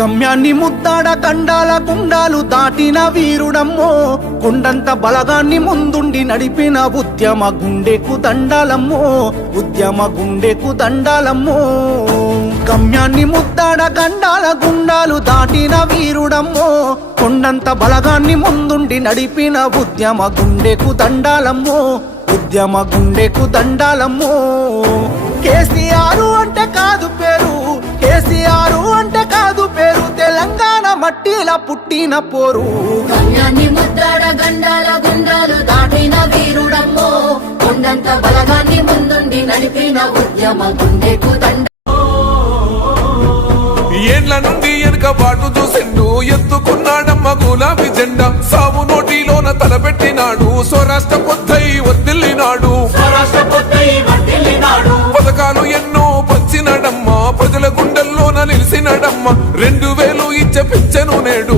గమ్యాన్ని ముద్దాడ కండాల గుండాలు దాటిన వీరుడమ్మో కొండంత బలగాన్ని ముందుండి నడిపిన ఉద్యమ గుండెకు దండాలమ్మో ఉద్యమ గుండెకు దండాలమ్మో గమ్యాన్ని ముద్దాడ కండాల గుండాలు దాటిన వీరుడమ్మో కొండంత బలగాన్ని ముందుండి నడిపిన ఉద్యమ గుండెకు దండాలమ్మో ఉద్యమ గుండెకు దండాలమ్మో కేసీఆర్ అంటే కాదు పేరు కేసీఆర్ అంటే కాదు పేరు తెలంగాణ మట్టిలా పుట్టిన పోరు గమ్యాన్ని ముద్దాడ గండాల గుండాలు దాటిన వీరుడమ్మో కొండంత బలగాన్ని ముందుండి నడిపిన ఉద్యమ గుండెకు దండ ఏండ్ల నుండి వెనుక బాటు చూసిండు ఎత్తుకున్నాడమ్మ గులాబీ జెండా సాగు నోటిలోన తలపెట్టినాడు స్వరాష్ట్ర పొద్దై వర్దిల్లినాడు పథకాలు ఎన్నో పంచినాడమ్మ ప్రజల గుండెల్లోన నిలిచినాడమ్మ 2000 ఇచ్చ పెంచెను నేడు